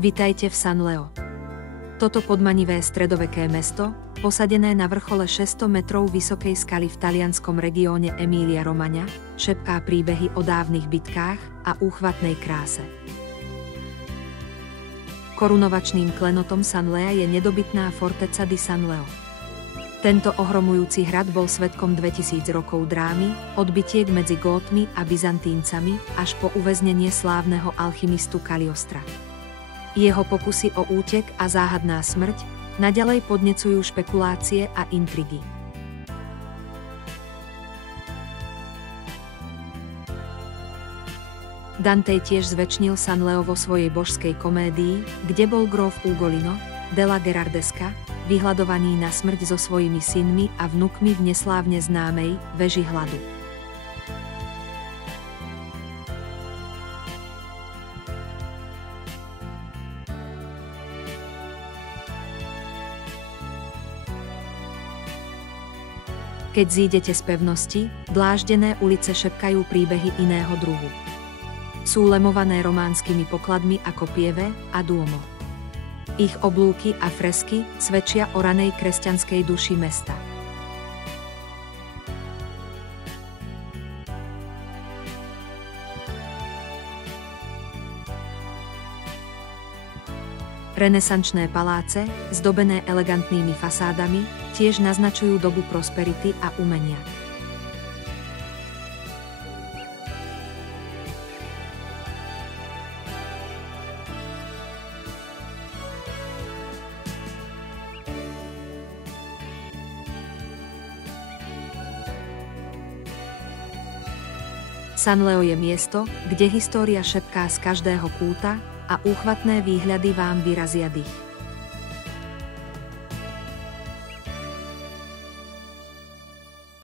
Vitajte v San Leo. Toto podmanivé stredoveké mesto, posadené na vrchole 600 metrov vysokej skaly v talianskom regióne Emilia-Romagna, šepká príbehy o dávnych bitkách a úchvatnej kráse. Korunovačným klenotom San Lea je nedobytná Fortezza di San Leo. Tento ohromujúci hrad bol svedkom 2000 rokov drámy, od bitiek medzi Gótmi a Byzantíncami až po uväznenie slávneho alchymistu Kaliostra. Jeho pokusy o útek a záhadná smrť naďalej podnecujú špekulácie a intrigy. Dante tiež zväčšnil San Leo vo svojej božskej komédii, kde bol gróf Ugolino della Gherardesca vyhladovaný na smrť so svojimi synmi a vnukmi v neslávne známej veži hladu. Keď zídete z pevnosti, dláždené ulice šepkajú príbehy iného druhu. Sú lemované románskymi pokladmi ako Pieve a Duomo. Ich oblúky a fresky svedčia o ranej kresťanskej duši mesta. Renesančné paláce, zdobené elegantnými fasádami, tiež naznačujú dobu prosperity a umenia. San Leo je miesto, kde história šepká z každého kúta, a úchvatné výhľady vám vyrazia dých.